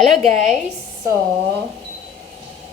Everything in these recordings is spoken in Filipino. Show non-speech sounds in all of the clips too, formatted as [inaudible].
Hello guys! So,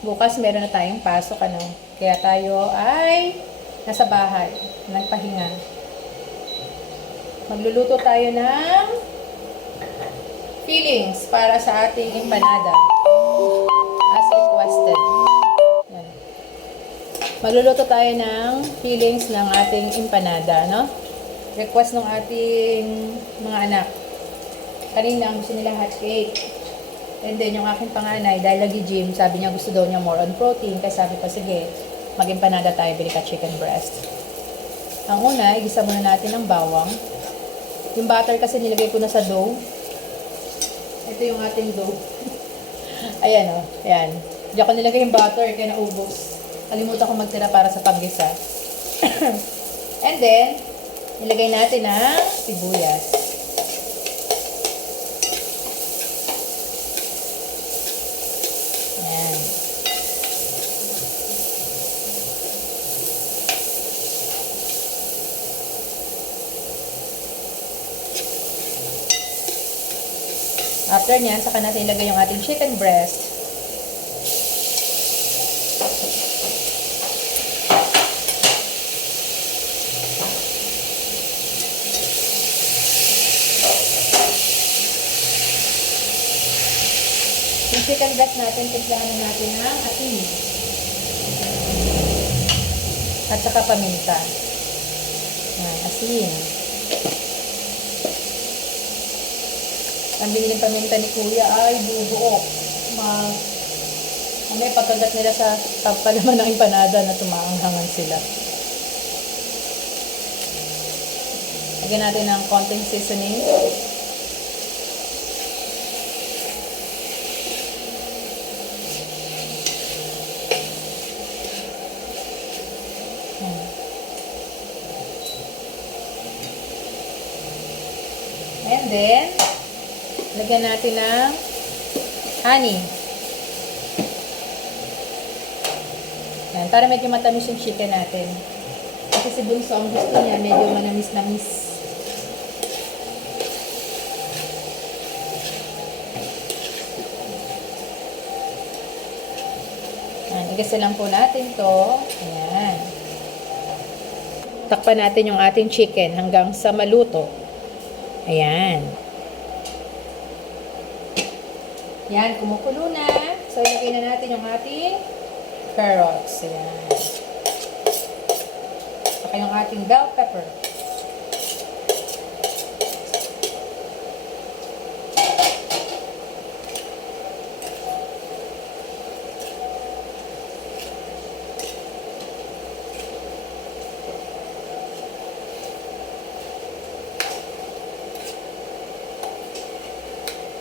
bukas meron na tayong pasok ano. Kaya tayo ay nasa bahay, nagpahinga. Magluluto tayo ng fillings para sa ating empanada. As requested. Yan. Magluluto tayo ng fillings ng ating empanada, no? Request ng ating mga anak. Kanina, ang gusto nila hot cake. And then, yung aking panganay, dahil lagi gym, sabi niya gusto daw niya more on protein. Kaya sabi ko, sige, mag-empanada tayo, bili ka chicken breast. Ang una, igisa muna natin ng bawang. Yung butter kasi nilagay ko na sa dough. Ito yung ating dough. [laughs] Ayan o, oh, ayan. Diyan ko nilagay yung butter, kaya naubos. Kalimutan ko magtira para sa paggisa. [coughs] And then, nilagay natin ang sibuyas. After nyan, saka natin ilagay yung ating chicken breast. Yung chicken breast natin, timplahan na natin ng asin. At saka paminta. Yan, asin. Ang biniling paminta ni Kuya ay bubuo. Ma may pagkagat nila sa palaman ng empanada na tumaanghangan sila. Lagyan natin ng konting seasoning. And then, lagyan natin ng honey. Yan, para medyo matamis yung chicken natin. Kasi si Bunso, ang gusto niya, medyo manamis-namis. Yan, igasa lang po natin to. Ayan. Takpan natin yung ating chicken hanggang sa maluto. Ayan. Yan, kumukulo na. So, ilagay na natin yung ating carrots. Ayan. Saka yung ating bell pepper.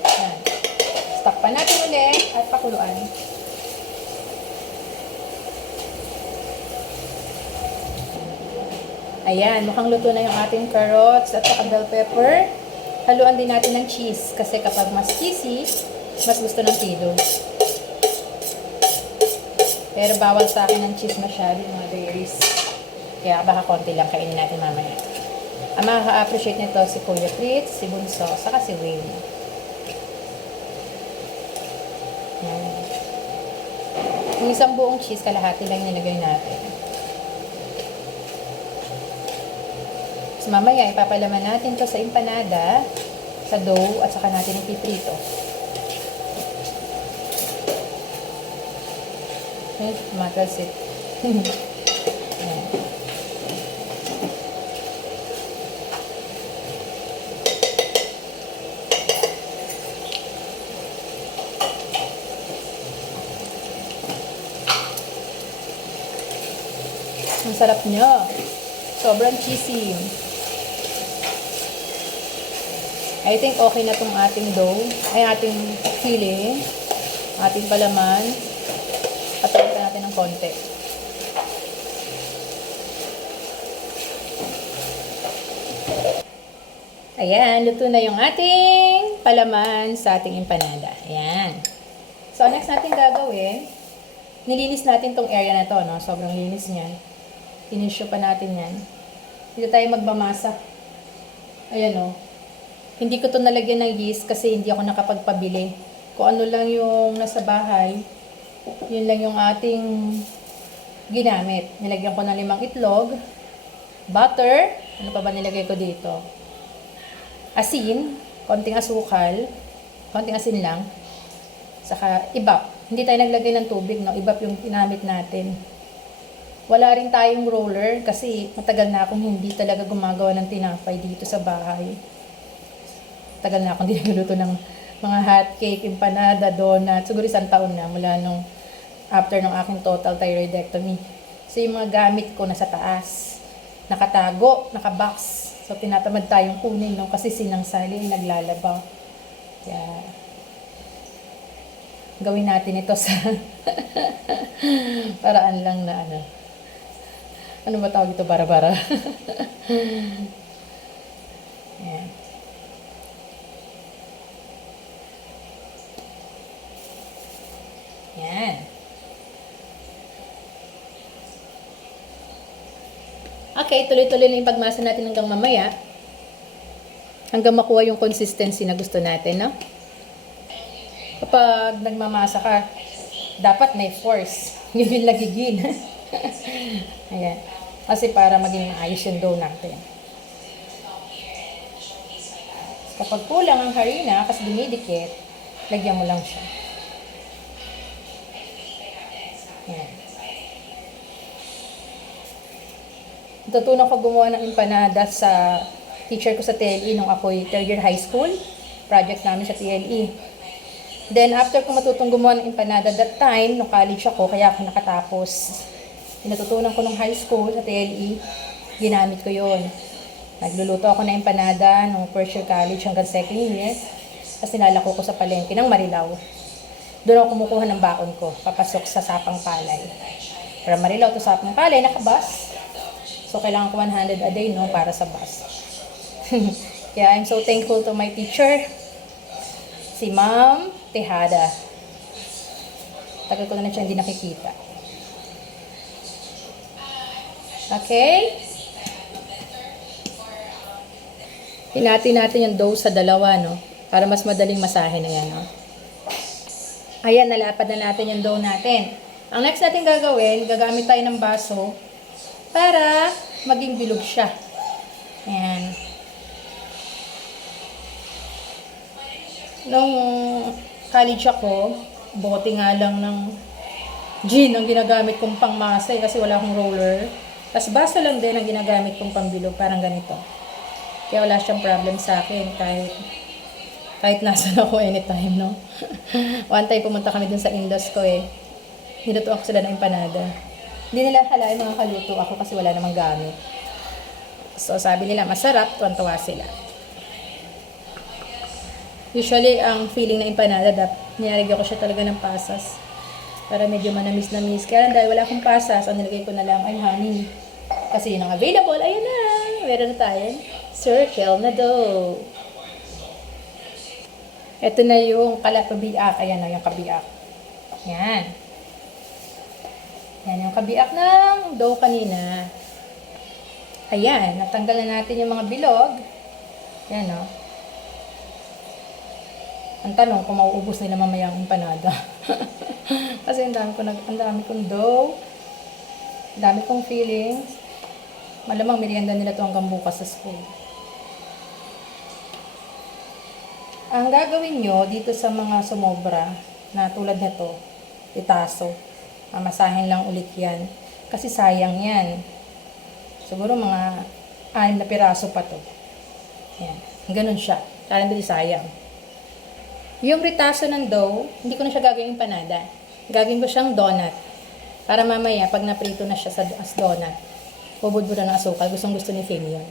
Yan. Takpan natin ulit at pakuluan. Ayan, mukhang luto na yung ating carrots at saka bell pepper. Haluan din natin ng cheese kasi kapag mas cheesy, mas gusto ng tilo. Pero bawal sa akin ng cheese masyado mga dairies. Kaya baka konti lang kainin natin mamaya. Ang makaka-appreciate nito si Kuya Fritz, si Bunso, saka si Wayne. Yan. Yung isang buong cheese, kalahati lang nilagay natin. So, mamaya, ipapalaman natin to sa empanada, sa dough, at saka natin ipiprito. Okay, matters [laughs] it. Ayan. Ang sarap niya. Sobrang cheesy. I think okay na tong ating dough. Ay, ating filling. Ating palaman. Patayin pa natin ng konti. Ayan, luto na yung ating palaman sa ating empanada. Ayan. So, next natin gagawin, nilinis natin tong area na to, no? Sobrang linis niyan. Tinisyo pa natin yan. Dito tayo magmamasa. Ayan o. Hindi ko to nalagyan ng yeast kasi hindi ako nakapagpabili. kung ano lang yung nasa bahay, yun lang yung ating ginamit. Nilagyan ko ng limang itlog, butter, ano pa ba nilagay ko dito? Asin, konting asukal, konting asin lang, saka ibap. Hindi tayo naglagay ng tubig, no? Ibap yung ginamit natin. Wala rin tayong roller kasi matagal na akong hindi talaga gumagawa ng tinapay dito sa bahay. Tagal na akong hindi [laughs] nagluluto ng mga hot cake, empanada, donut. Siguro isang taon na mula nung after ng aking total thyroidectomy. So yung mga gamit ko nasa taas. Nakatago, nakabox. So tinatamad tayong kunin no kasi sinangsali ay naglalaba. Kaya gawin natin ito sa [laughs] paraan lang na ano. Ano ba tawag ito? Bara-bara. [laughs] Ayan. Yan. Okay, tuloy-tuloy na yung pagmasa natin hanggang mamaya. Hanggang makuha yung consistency na gusto natin, no? Kapag nagmamasa ka, dapat may force. [laughs] Yun yung lagigin. [laughs] Ayan. Kasi para maging maayos yung dough natin. Kapag kulang ang harina, kasi dumidikit, lagyan mo lang siya. Yan. Natutunan ko gumawa ng empanada sa teacher ko sa TLE nung ako'y third year high school. Project namin sa TLE. Then, after ko matutong gumawa ng empanada, that time, nung college ako, kaya ako nakatapos. Pinatutunan ko nung high school sa TLE, ginamit ko yon. Nagluluto ako ng empanada nung first year college hanggang second year. Tapos nilalako ko sa palengke ng Marilao. Doon ako kumukuha ng baon ko, papasok sa Sapang Palay. Para Marilao to Sapang Palay, nakabus. So, kailangan ko 100 a day, no, para sa bus. [laughs] Kaya I'm so thankful to my teacher, si Ma'am Tejada. Tagal ko na na siya hindi nakikita. Okay? Hinati natin yung dough sa dalawa, no? Para mas madaling masahin na yan, no? Ayan, nalapad na natin yung dough natin. Ang next natin gagawin, gagamit tayo ng baso para maging bilog siya. Ayan. Nung college ako, bote nga lang ng gin ang ginagamit kong pangmasa eh, kasi wala akong roller. Tapos baso lang din ang ginagamit kong pambilog, parang ganito. Kaya wala siyang problem sa akin kahit kahit nasan ako anytime, no? [laughs] One time pumunta kami dun sa Indos ko eh. Niluto ako sila ng empanada. Hindi nila halain mga kaluto ako kasi wala namang gamit. So sabi nila masarap, tuwan-tuwa sila. Usually, ang feeling ng empanada, nilalagyan ko siya talaga ng pasas. Para medyo manamis-namis. Kaya dahil wala akong pasas, ang nilagay ko na lang ay honey. Kasi yun ang available. Ayun na! Meron na tayo. Circle na dough. Ito na yung kalapabiak. Ayan na yung kabiak. Yan. Yan yung kabiak ng dough kanina. Ayan. Natanggal na natin yung mga bilog. Yan o. Ang tanong kung mauubos nila mamaya ang empanada. [laughs] Kasi ang dami ko nag ang dami kong dough. Ang dami kong feelings. Malamang merienda nila to hanggang bukas sa school. Ang gagawin nyo dito sa mga sumobra na tulad nito, itaso. Mamasahin lang ulit yan. Kasi sayang yan. Siguro mga anim na piraso pa to. Yan. Ganun siya. Kaya hindi sayang. Yung ritaso ng dough, hindi ko na siya gagawin panada. Gagawin ko siyang donut. Para mamaya, pag naprito na siya sa as donut, bubudburan ng asukal. Gustong gusto ni Fame yun.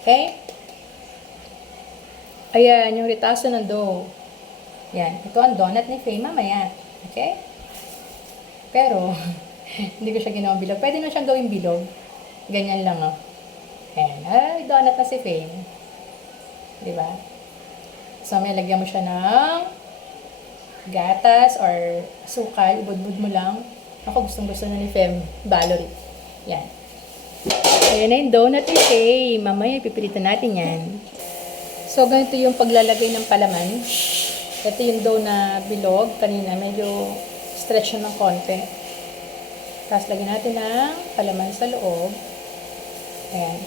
Okay? Ayan, yung ritaso ng dough. Yan. Ito ang donut ni Faye mamaya. Okay? Pero, [laughs] hindi ko siya ginawang bilog. Pwede na siyang gawing bilog. Ganyan lang, oh. Ayan. Ay, donut na si Faye. Di ba? So, may lagyan mo siya ng gatas or sukal. Ibudbud mo lang. Ako, gustong gusto na ni Fem. Valerie. Yan. Ayan na yung donut ni Faye. Mamaya, pipilitan natin yan. So, ganito yung paglalagay ng palaman. Ito yung dough na bilog. Kanina, medyo stretch na ng konti. Tapos, lagyan natin ng palaman sa loob. Ayan.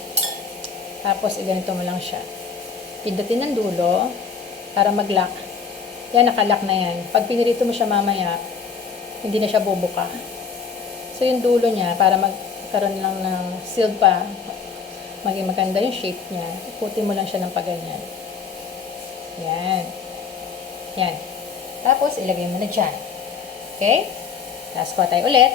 Tapos, iganito mo lang siya. Pindutin ng dulo para mag-lock. Yan, nakalock na yan. Pag pinirito mo siya mamaya, hindi na siya bubuka. So, yung dulo niya, para magkaroon lang ng sealed pa, maging maganda yung shape niya, ikutin mo lang siya ng paganyan. Yan. Yan. Tapos, ilagay mo na dyan. Okay? Tapos, kuha tayo ulit.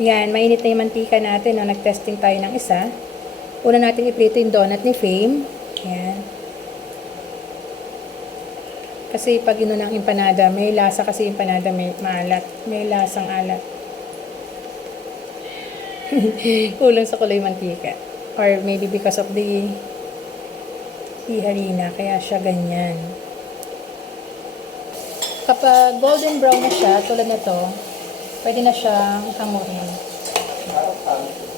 Yan, mainit na yung mantika natin. No? Nag-testing tayo ng isa. Una natin iprito yung donut ni Fame. Yan. Kasi pag ino ng empanada, may lasa kasi yung empanada, may maalat. May lasang alat. [laughs] Kulang sa kulay mantika. Or maybe because of the harina, kaya siya ganyan. Kapag golden brown na siya, tulad na to, pwede na siyang hanguin.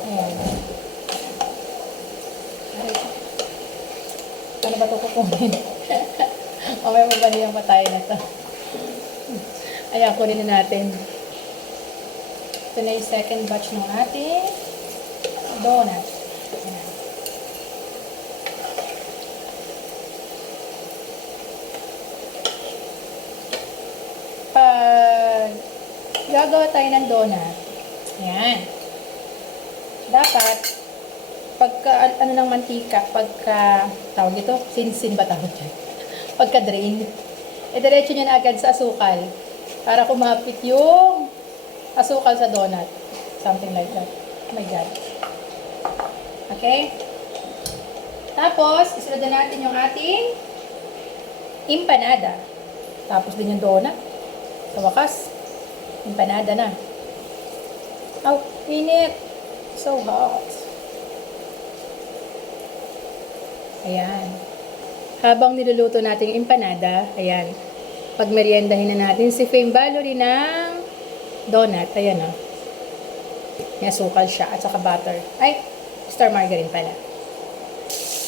Ayan. Aray. Ano ba ito kukunin? o may pa tayo na to. Ayan, kunin na natin. Ito na yung second batch ng ating donut. Ayan. Gagawa tayo ng donut, ayan. Dapat, pagka, ano ng mantika, pagka, tawag ito, sinsin ba tawag dyan? [laughs] Pagka drain, e diretso nyo na agad sa asukal para kumapit yung asukal sa donut. Something like that. Oh my God. Okay? Tapos, isunod na natin yung ating empanada. Tapos din yung donut. Sa wakas, empanada na. Aw, init. So hot. Ayan. Habang niluluto natin yung empanada, ayan. Pag meriendahin na natin si Fame Valerie ng donut. Ayan o. May asukal siya at saka butter. Ay, star margarine pala.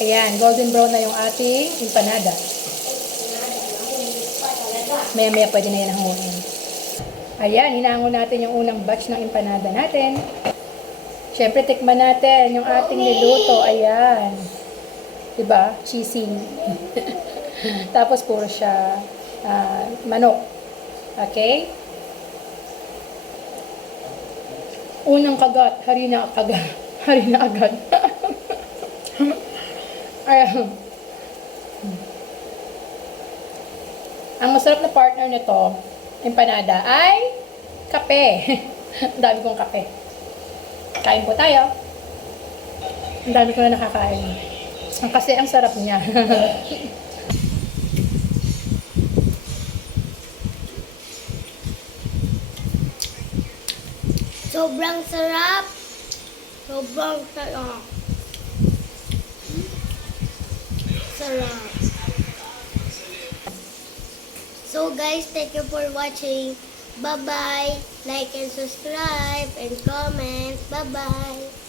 Ayan, golden brown na yung ating empanada. Maya-maya pwede na yan hangunin. Ayan, hinangon natin yung unang batch ng empanada natin. Siyempre, tikman natin yung ating niluto. Ayan. Diba? Cheesy. [laughs] Tapos, puro siya ah, manok. Okay? Unang kagat, harina kagat. [laughs] Harina agad. [laughs] Ayan. Ang masarap na partner nito, empanada, ay kape. [laughs] Ang dami kong kape. Kain po tayo. Ang dami ko na nakakain. Kasi ang sarap niya. [laughs] Sobrang sarap. Sobrang sarap. Sarap. So guys, thank you for watching. Bye-bye. Like and subscribe and comment. Bye-bye.